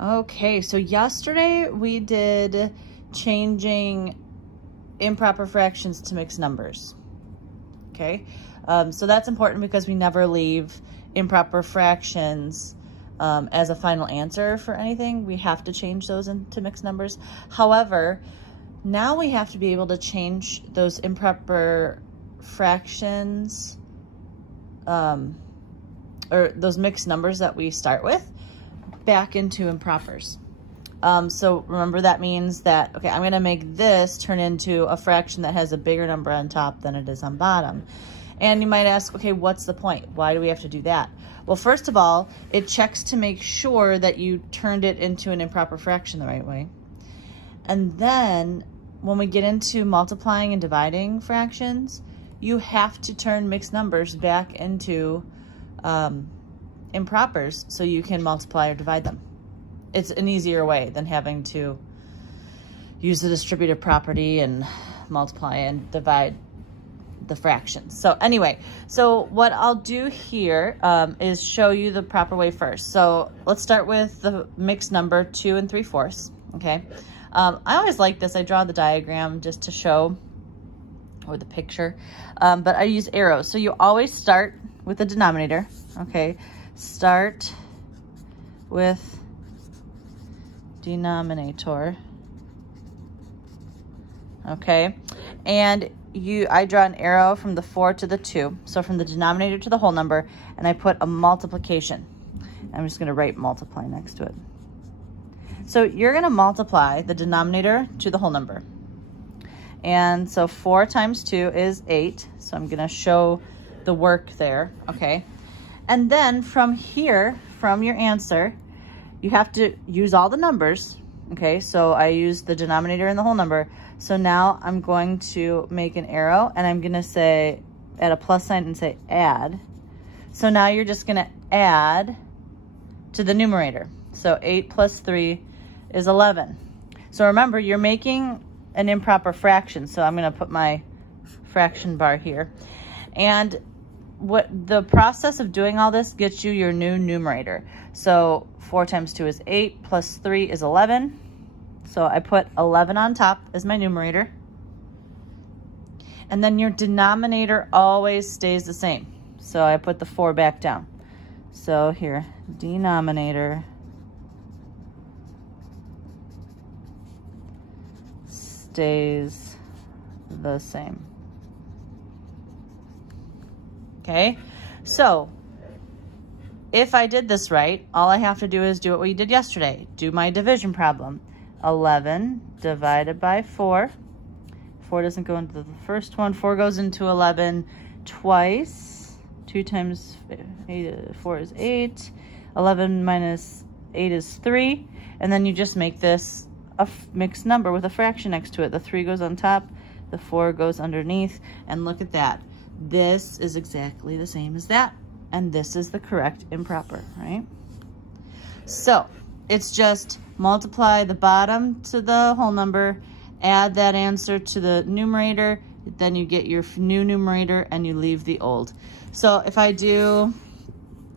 Okay, so yesterday we did changing improper fractions to mixed numbers. Okay, so that's important because we never leave improper fractions as a final answer for anything. We have to change those into mixed numbers. However, now we have to be able to change those improper fractions or those mixed numbers that we start with back into impropers. So remember, that means that, okay, I'm gonna make this turn into a fraction that has a bigger number on top than it is on bottom. And you might ask, okay, what's the point? Why do we have to do that? Well, first of all, it checks to make sure that you turned it into an improper fraction the right way. And then when we get into multiplying and dividing fractions, you have to turn mixed numbers back into impropers so you can multiply or divide them. It's an easier way than having to use the distributive property and multiply and divide the fractions. So anyway, so what I'll do here is show you the proper way first. So let's start with the mixed number 2 3/4, okay? I always like this. I draw the diagram just to show, or the picture, but I use arrows. So you always start with the denominator, okay? Start with denominator, okay? And I draw an arrow from the 4 to the 2, so from the denominator to the whole number, and I put a multiplication. I'm just gonna write multiply next to it. So you're gonna multiply the denominator to the whole number. And so 4 times 2 is 8, so I'm gonna show the work there, okay? And then from here, from your answer, you have to use all the numbers, okay? So I use the denominator and the whole number. So now I'm going to make an arrow and I'm gonna say, add a plus sign and say add. So now you're just gonna add to the numerator. So 8 plus 3 is 11. So remember, you're making an improper fraction. So I'm gonna put my fraction bar here. And what the process of doing all this gets you your new numerator. So 4 times 2 is 8, plus 3 is 11. So I put 11 on top as my numerator. And then your denominator always stays the same. So I put the 4 back down. So here, denominator stays the same. Okay, so if I did this right, all I have to do is do what we did yesterday. Do my division problem. 11 divided by 4. 4 doesn't go into the first one. 4 goes into 11 twice. 2 times 4 is 8. 11 minus 8 is 3. And then you just make this a mixed number with a fraction next to it. The 3 goes on top, the 4 goes underneath, and look at that. This is exactly the same as that, and this is the correct improper, right? So it's just multiply the bottom to the whole number, add that answer to the numerator, then you get your new numerator and you leave the old. So if I do,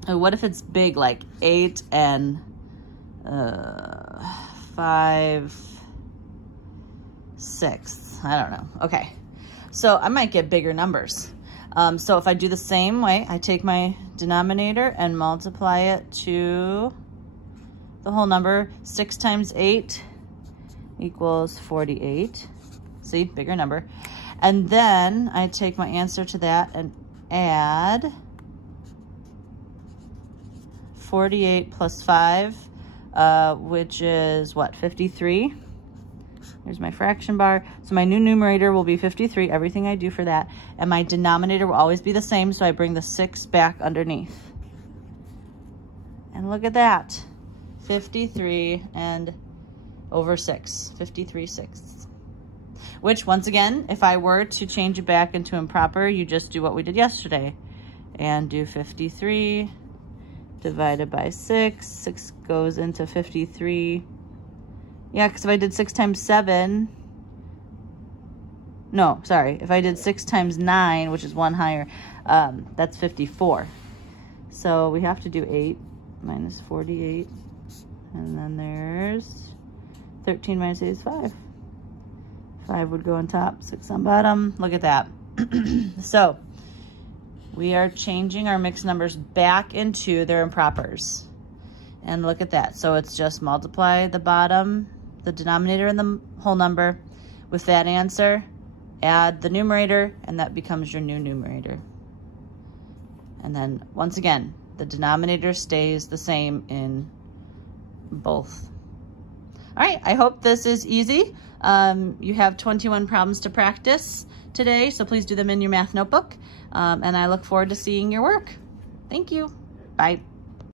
what if it's big, like 8 and 5/6? I don't know. Okay, so I might get bigger numbers. So if I do the same way, I take my denominator and multiply it to the whole number. 6 times 8 equals 48. See, bigger number. And then I take my answer to that and add 48 plus 5, which is what, 53? Here's my fraction bar. So my new numerator will be 53, everything I do for that. And my denominator will always be the same, so I bring the 6 back underneath. And look at that. 53 and over 6. 53/6. Which, once again, if I were to change it back into improper, you just do what we did yesterday. And do 53 divided by 6. 6 goes into 53. Yeah, because if I did 6 times 7, no, sorry. If I did 6 times 9, which is 1 higher, that's 54. So we have to do 8 minus 48 And then there's 13 minus 8 is 5. 5 would go on top, 6 on bottom. Look at that. So we are changing our mixed numbers back into their impropers. And look at that. So it's just multiply the bottom, the denominator and the whole number with that answer, add the numerator, and that becomes your new numerator. And then once again, the denominator stays the same in both. All right, I hope this is easy. You have 21 problems to practice today, so please do them in your math notebook. And I look forward to seeing your work. Thank you. Bye.